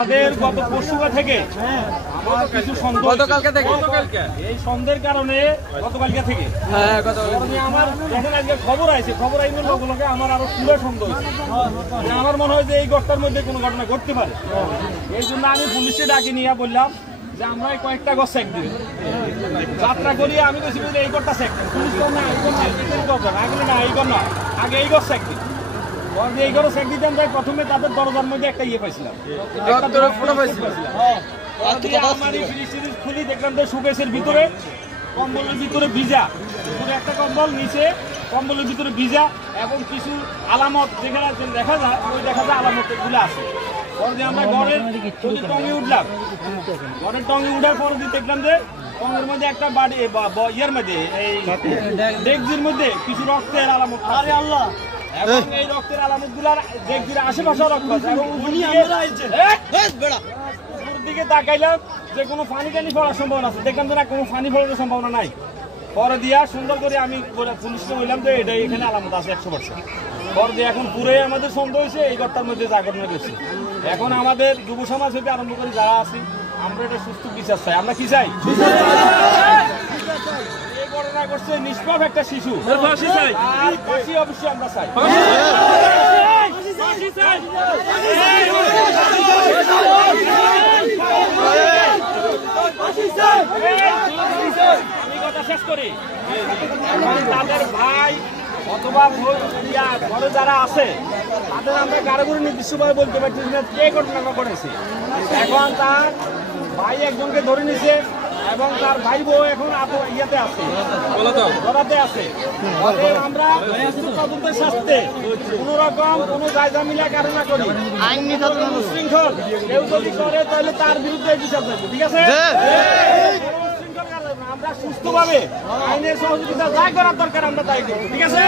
আমাদের গত পরশুকা থেকে আমার কিছু গতকালকে এই সন্দেহের কারণে গতকালকে থেকে আমার যখন আজকে খবর আইছে খবর আইনের লোকে আমার আরো পুরো সন্দেহ হয়েছে। আমার মনে হয় যে এই ঘটনার মধ্যে কোনো ঘটনা ঘটতে পারে। এই জন্য আমি পুলিশে ডাকি নিয়ে বললাম যে আমরা কয়েকটা গছ চেক দিই যাত্রা করি। আমি বেশি বলি এই ঘরটা চেক পুলিশ না এই ঘর না আগে এই গছ চেক দিই। এই ঘরে চেক দিতাম তাই প্রথমে তাদের দরজার মধ্যে একটা ইয়ে পাইছিলাম, খুলি দেখলাম যে সুকেশের ভিতরে কম্বলের ভিতরে ভিজা, একটা কম্বল নিচে কম্বলের ভিতরে ভিজা এবং কিছু আলামত যেখানে দেখা যায় ওই দেখা যায় আলামত গুলো আছে। পরে আমরা ঘরের টঙ্গে উঠলাম, ঘরের টঙ্গে উঠার পরে দেখলাম যে টঙ্গের মধ্যে একটা বাড়ি ইয়ের মধ্যে এই ডেকজির মধ্যে কিছু রক্তের আলামত। আরে আল্লাহ! এবং এই রক্তের আলামত গুলার ডেকজির আশেপাশে রক্ত আছে এবং উপর দিকে তাকাইলাম যে কোনো পানি টানি পড়ার সম্ভাবনা আছে, দেখলাম যে না কোনো পানি পড়ার সম্ভাবনা নাই। পরে দিয়া সুন্দর করে আমি পুলিশকে বললাম যে এটা এখানে আলামত আছে 100%। পরে দিয়ে এখন পুরোই আমাদের সন্দেহ হয়েছে এই ঘটনার মধ্যে যা ঘটনা গেছে। এখন আমাদের যুব সমাজ থেকে আরম্ভ করে যারা আছি আমরা এটা সুস্থ বিচার চাই। আমরা কি চাই? এই ঘটনা করছে নিষ্পাপ একটা শিশু, আর ফাঁসি অবশ্যই আমরা চাই। আমি কথা শেষ করি। তাদের ভাই অথবা ঘরে যারা আছে তাদের আমরা কারোর নির্দিষ্টভাবে বলতে পারছি না কে ঘটনাটা ঘটেছে। এখন তার ভাই একজনকে ধরে নিছে এবং তার ভাই বউ এখন ইয়েতে আছে, গলাতে আছে। আমরা তদন্তের স্বার্থে কোন রকম কোন জায়গা মিলা কারণা করি শৃঙ্খল কেউ যদি করে তাহলে তার বিরুদ্ধে বিচার থাকবে। ঠিক আছে? আমরা সুস্থভাবে আইনের সহযোগিতা যা করার দরকার আমরা তাই করবো। ঠিক আছে?